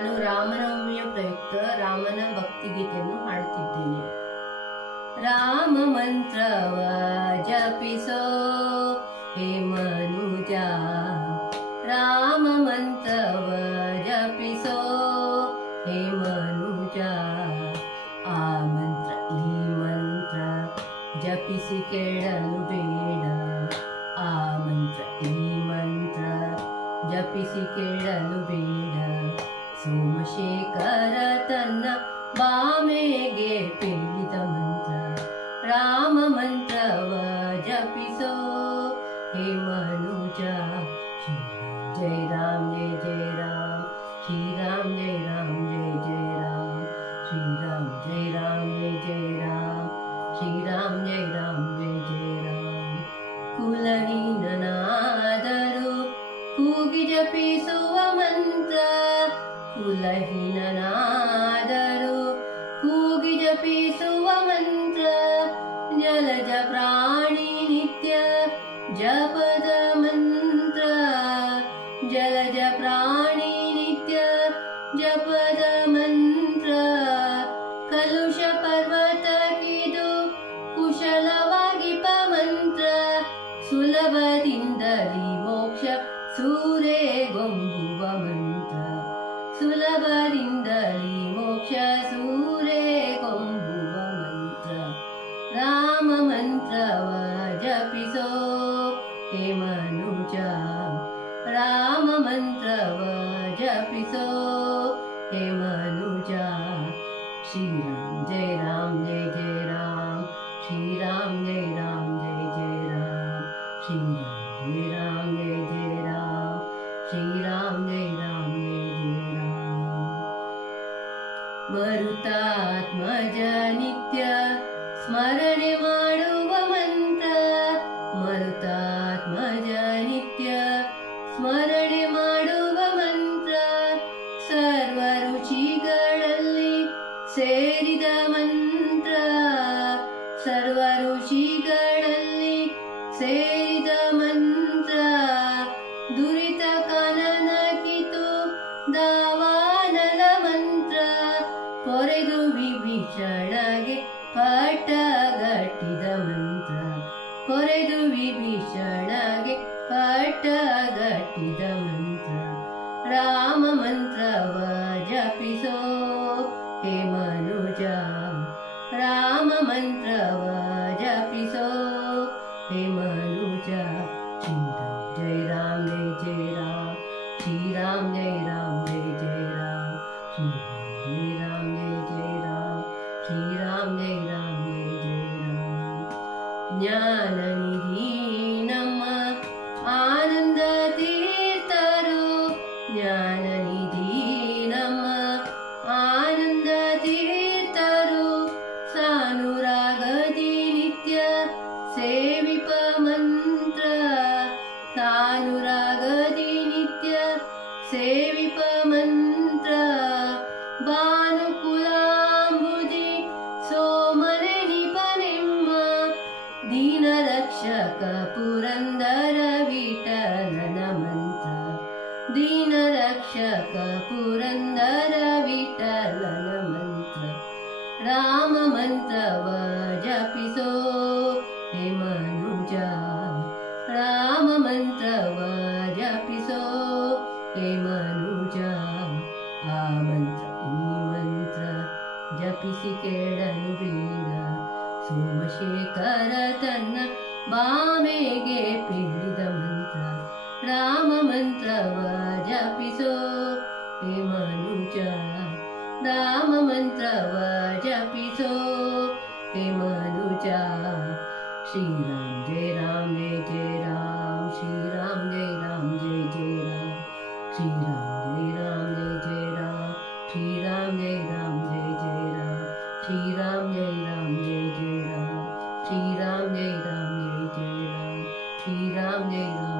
ನಾನು ರಾಮನವಮಿಯ ಪ್ರಯುಕ್ತ ರಾಮನ ಭಕ್ತಿಗೀತೆಯನ್ನು ಹಾಡುತ್ತಿದ್ದೇನೆ. ರಾಮ ಮಂತ್ರವ ಜಪಿಸೋ, ಹೇ ಮನುಜ. ರಾಮ ಮಂತ್ರವ ಜಪಿಸೋ, ಹೇ ಮನುಜ. ಆ ಮಂತ್ರ, ಈ ಮಂತ್ರ ಜಪಿಸಿ ಕೇಳಲು ಬೇಡ. ಆ ಮಂತ್ರ, ಈ ಮಂತ್ರ ಜಪಿಸಿ ಕೇಳಲು ಬೇಡ. शेखर तन्न वा मेघे पीडितमन्त्र राममन्त्रवजपि सो हि वनुजा जय राम जय जय राम। श्रीराम जय राम जय जय राम। श्रीराम जय राम जय जय ಕುಲಹೀನನಾದರೂ ಕೂಗಿ ಜಪಿಸುವ ಮಂತ್ರ, ಜಲಜ ಪ್ರಾಣಿ ನಿತ್ಯ ಜಪದ ಮಂತ್ರ, ಜಲಜ ಪ್ರಾಣಿ ನಿತ್ಯ ಜಪದ ಮಂತ್ರ. ಕಲುಷ ಪರ್ವತ ಕಿದು ಕುಶಲವಾಗಿ ಮಂತ್ರ ಸುಲಭದಿಂದಲಿ ಮೋಕ್ಷ ಸೂರೆಗೊಂಬುವ ಮಂತ್ರ. राम मन्त्र वा जपिसो हेमनुजा राममन्त्र वा जिसो श्रीराम जय राम जय जय राम। श्रीराम जय राम जय जय राम। श्रीराम जय राम जय जय राम। श्रीराम जय राम जय जय राम। मरुतात्मज नित्य ಸ್ಮರಣೆ ಮಾಡುವ ಮಂತ ಮರುತಾತ್ಮಜ ನಿತ್ಯ ಸ್ಮರಣೆ ಮಾಡುವ ಮಂತ್ರ ಸರ್ವ ರುಚಿಗಳಲ್ಲಿ ಸೇರಿದ ಮಂತ್ರ. ಸರ್ವ ಋಷಿಗಳಲ್ಲಿ ಸೇರಿದ ಮಂತ್ರ. ದುರಿತ ಕನನಕಿತು ದಾವಾನಲ ಮಂತ್ರ. ಪೊರೆದು ವಿಭೀಷಣಗೆ ಪಟ್ಟಗಟ್ಟಿದ ಮಂತ್ರ ಕೊರೆದು ವಿಭೀಷಣಗೆ ಪಟ್ಟಗಟ್ಟಿದ ಮಂತ್ರ ರಾಮ ಮಂತ್ರವ ಜಪಿಸೋ ಹೇ ಮನುಜ. ರಾಮ ಮಂತ್ರವ ಜಪಿಸೋ ಹೇ ಮನುಜ. ज्ञाननिधीनम् आनन्ददी ज्ञाननिधीनम् आनन्दजी तरु सानुरागदिनित्य सेविपमन्त्र सानुरागदिनित्य से रक्षकपुरन्दर विठलमन्त्र राममन्त्र जपिसो हे मनुजा। राममन्त्रव जपिसो हे मनुजा। आ मन्त्र ई मन्त्र जपिसि केडनुबे सोमशेखर तन्न वामे प्रिय दिसो हे मनुजा श्री राम जय राम जय जय राम श्री राम जय राम जय जय राम श्री राम जय राम जय जय राम श्री राम जय राम जय जय राम श्री राम जय राम जय जय राम श्री राम जय राम जय जय राम श्री राम जय राम